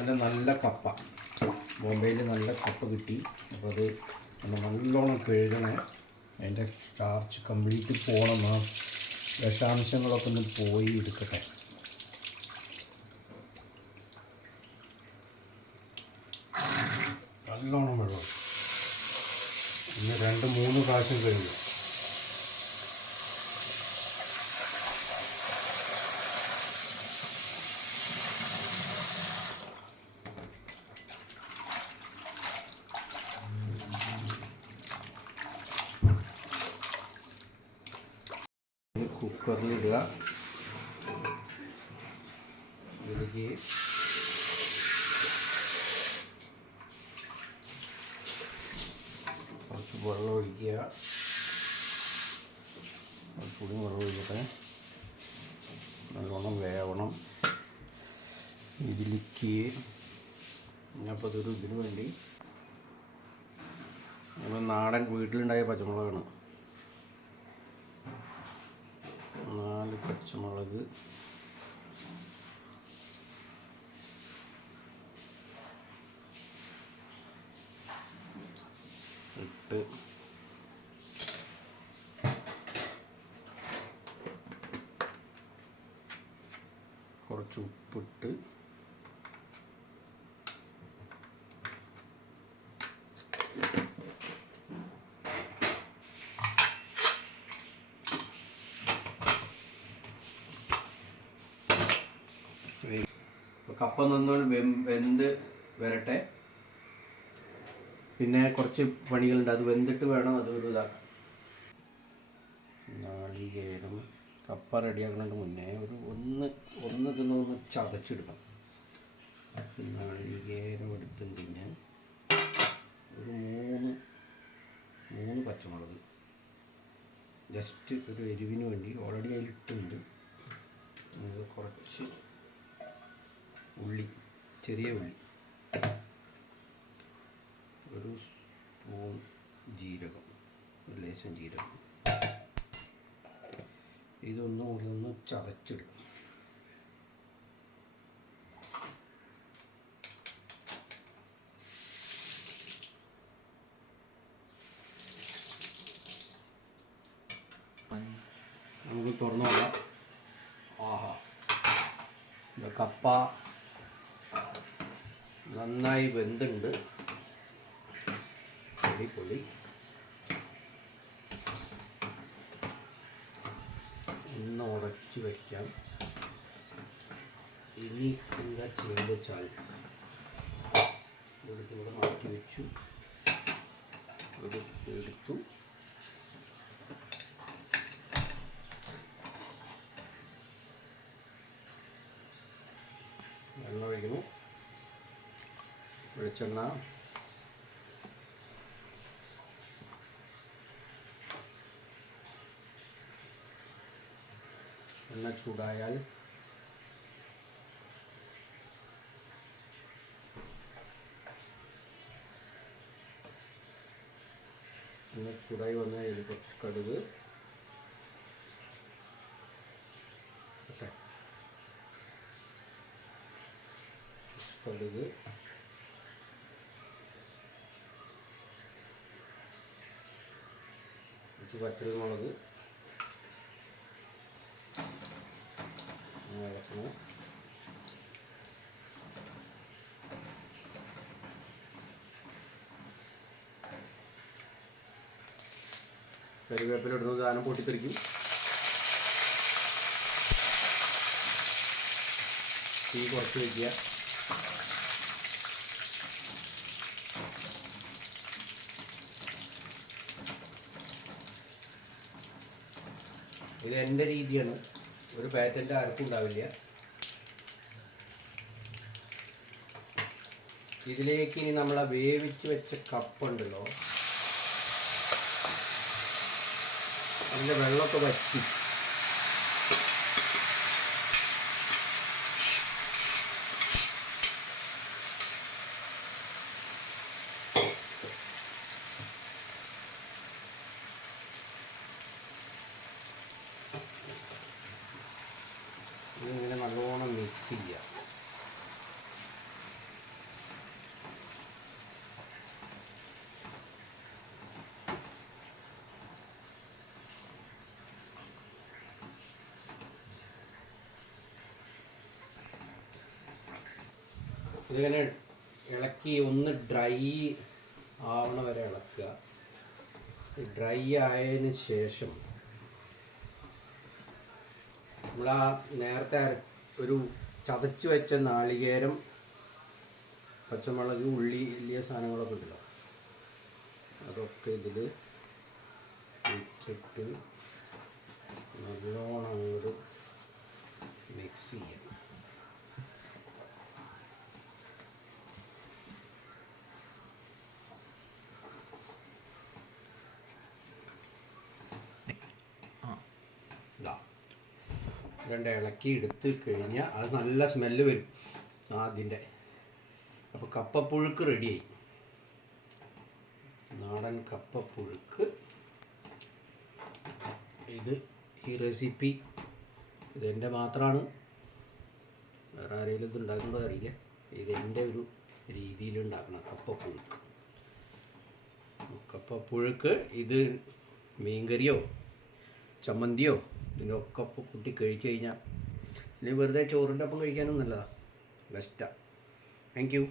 നല്ല കപ്പ, ബോംബെയിൽ നല്ല കപ്പ കിട്ടി. അപ്പോൾ അത് നല്ലോണം കഴുകണേ. അതിൻ്റെ സ്റ്റാർച്ച് കംപ്ലീറ്റ് പോകണം. ആ വിഷാംശങ്ങളൊക്കെ ഒന്ന് പോയി എടുക്കട്ടെ. നല്ലോണം വെള്ളം ഇന്ന് 2-3 പ്രാവശ്യം കഴുകും. കുക്കറിലിടുക. ഇതിലേക്ക് കുറച്ച് വെള്ളം ഒഴിക്കുക. കുറച്ചുകൂടി വെള്ളം ഒഴിക്കട്ടെ. നല്ലോണം വേവണം. ഇതിലേക്ക് ഞാനിപ്പോൾ ഇതൊരു ഇതിന് വേണ്ടി നമ്മൾ നാടൻ വീട്ടിലുണ്ടായ പച്ചമുളകാണ്. 4 പച്ചമുളക്, ഇട്ട് കുറച്ച് ഉപ്പിട്ട് കപ്പ നന്നോണം വെന്ത് വരട്ടെ. പിന്നെ കുറച്ച് പണികളുണ്ട്, അത് വെന്തിട്ട് വേണം അത് ഇതാക്കാൻ. നാളികേരം കപ്പ റെഡിയാക്കുന്നതിന് മുന്നേ ഒന്ന് ചതച്ചെടുക്കണം. നാളികേരം എടുത്തിട്ട് ഞാൻ ഒരു 3 പച്ചമുളക് ജസ്റ്റ് ഒരു എരിവിന് വേണ്ടി ഓൾറെഡി അതിലിട്ടുണ്ട്. കുറച്ച് ഉള്ളി, ചെറിയ ഉള്ളി, ഒരു സ്പൂൺ ജീരകം, ഒരു ലേശം ജീരകം. ഇതൊന്നും കൂടി ഒന്ന് ചതച്ചെടുക്കും. നമുക്ക് തുറന്നു നോക്കാം. ആഹാ, കപ്പ നന്നായി വെന്തുണ്ട്. പൊടി ഒന്ന് ഉടച്ച് വയ്ക്കാം. ഇനി എന്താ ചെയ്ത് വെച്ചാൽ ഇവിടെ മാറ്റി വെച്ചു. എടുത്തു. വെള്ളം ഒഴിക്കുന്നു. വെളിച്ചെണ്ണ, എണ്ണ ചൂടായാൽ ചൂടായി വന്നാൽ ഇതിൽ കുറച്ച് കടുക്, വറ്റൽമുളക്, ഇളക്കണം. കരിവേപ്പില ഇടുന്ന സാധനം പൊട്ടിത്തെറിക്കും. തീ കുറച്ച് വയ്ക്കുക. ഇത് എൻ്റെ രീതിയാണ്, ഒരു പാറ്റൻ്റ് ആർക്കും ഉണ്ടാവില്ല. ഇതിലേക്ക് ഇനി നമ്മളെ വേവിച്ച് വെച്ച കപ്പുണ്ടല്ലോ, അതിൻ്റെ വെള്ളമൊക്കെ വറ്റി ഇതിങ്ങനെ നല്ലോണം മിക്സ് ചെയ്യുക. ഇതിങ്ങനെ ഇളക്കി ഒന്ന് ഡ്രൈ ആവണ വരെ ഇളക്കുക. ഡ്രൈ ആയതിന് ശേഷം നമ്മൾ ആ നേരത്തെ ഒരു ചതച്ച് വെച്ച നാളികേരം, പച്ചമുളക്, ഉള്ളി, വലിയ സാധനങ്ങളൊക്കെ ഉണ്ടല്ലോ, അതൊക്കെ ഇതിൽ ഇട്ടിട്ട് നല്ലോണം അങ്ങോട്ട് മിക്സ് ചെയ്യാം. രണ്ട് ഇളക്കി എടുത്ത് കഴിഞ്ഞാൽ അത് നല്ല സ്മെല്ല് വരും അതിൻ്റെ. അപ്പോൾ കപ്പപ്പുഴുക്ക് റെഡിയായി. നാടൻ കപ്പപ്പുഴുക്ക്. ഇത് ഈ റെസിപ്പി ഇതെൻ്റെ മാത്രമാണ്, വേറെ ആരെങ്കിലും ഇത് ഉണ്ടാക്കുന്നത് അറിയില്ല. ഇതെൻ്റെ ഒരു രീതിയിൽ ഉണ്ടാക്കണം കപ്പപ്പുഴുക്ക്. കപ്പപ്പുഴുക്ക് ഇത് മീൻകറിയോ ചമ്മന്തിയോ ഇതിനൊക്കെ ഒപ്പം കൂട്ടി കഴിച്ച് കഴിഞ്ഞാൽ ഇനി വെറുതെ ചോറിൻ്റെ ഒപ്പം കഴിക്കാനും നല്ലതാണ്, ബെസ്റ്റാണ്. Thank you.